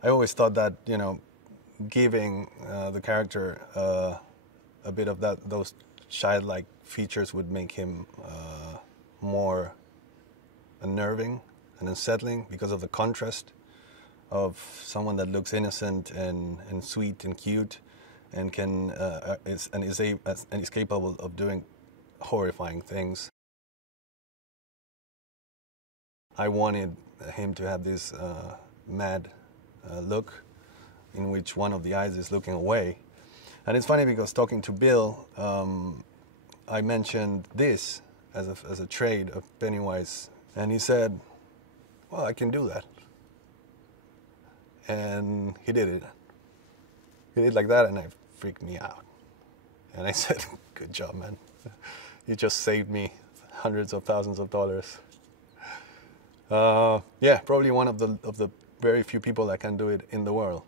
I always thought that, giving the character a bit of those childlike features would make him more unnerving and unsettling because of the contrast of someone that looks innocent and sweet and cute and is capable of doing horrifying things. I wanted him to have this mad look in which one of the eyes is looking away. And it's funny because talking to Bill, I mentioned this as a trait of Pennywise, and he said, well, I can do that. And he did it. He did like that, and it freaked me out. And I said, good job, man. You just saved me hundreds of thousands of dollars. Yeah, probably one of the very few people that can do it in the world.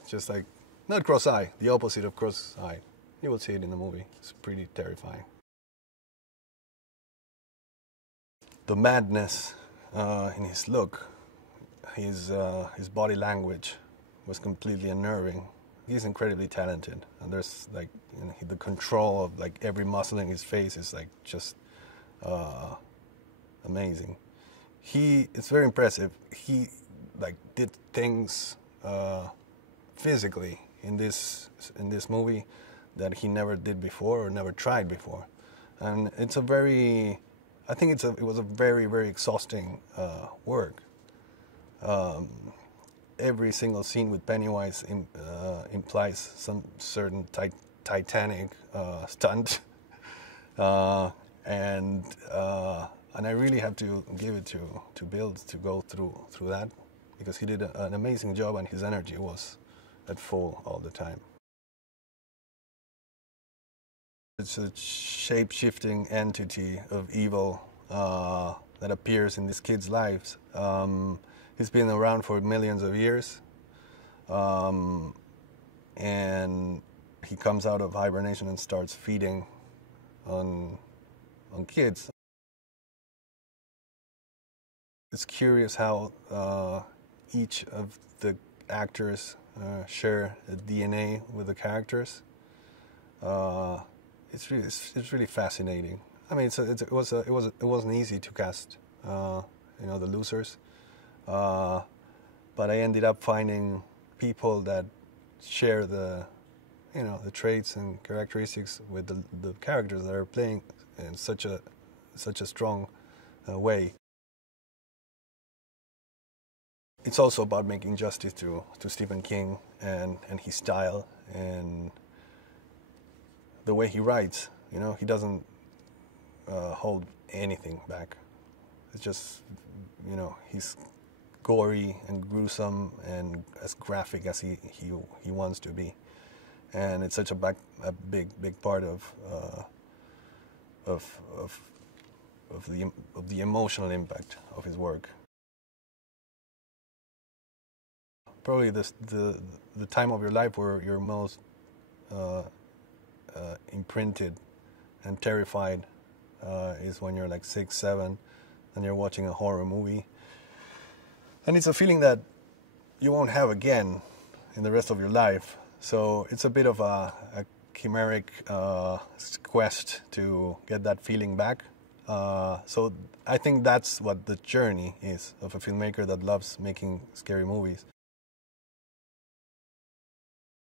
It's just like, not cross-eye, the opposite of cross-eye. You will see it in the movie. It's pretty terrifying. The madness in his look, his body language was completely unnerving. He's incredibly talented, and there's like the control of like every muscle in his face is like just amazing. It's very impressive. He like did things physically in this movie that he never did before or never tried before, and it's a very, I think it was a very, very exhausting work. Every single scene with Pennywise implies some certain titanic stunt, and I really have to give it to Bill to go through that, because he did an amazing job and his energy was at full all the time. It's a shape-shifting entity of evil that appears in these kids' lives. He's been around for millions of years, and he comes out of hibernation and starts feeding on kids. It's curious how each of the actors share a DNA with the characters. It's really fascinating. I mean, it wasn't easy to cast, the losers. But I ended up finding people that share the traits and characteristics with the characters that are playing in such a strong way. It's also about making justice to Stephen King and his style and the way he writes. He doesn't hold anything back. It's just, he's gory and gruesome and as graphic as he wants to be, and it's such a big part of the emotional impact of his work. Probably the time of your life where you're most imprinted and terrified is when you're like 6, 7, and you're watching a horror movie. And it's a feeling that you won't have again in the rest of your life. So it's a bit of a chimeric quest to get that feeling back. So I think that's what the journey is of a filmmaker that loves making scary movies.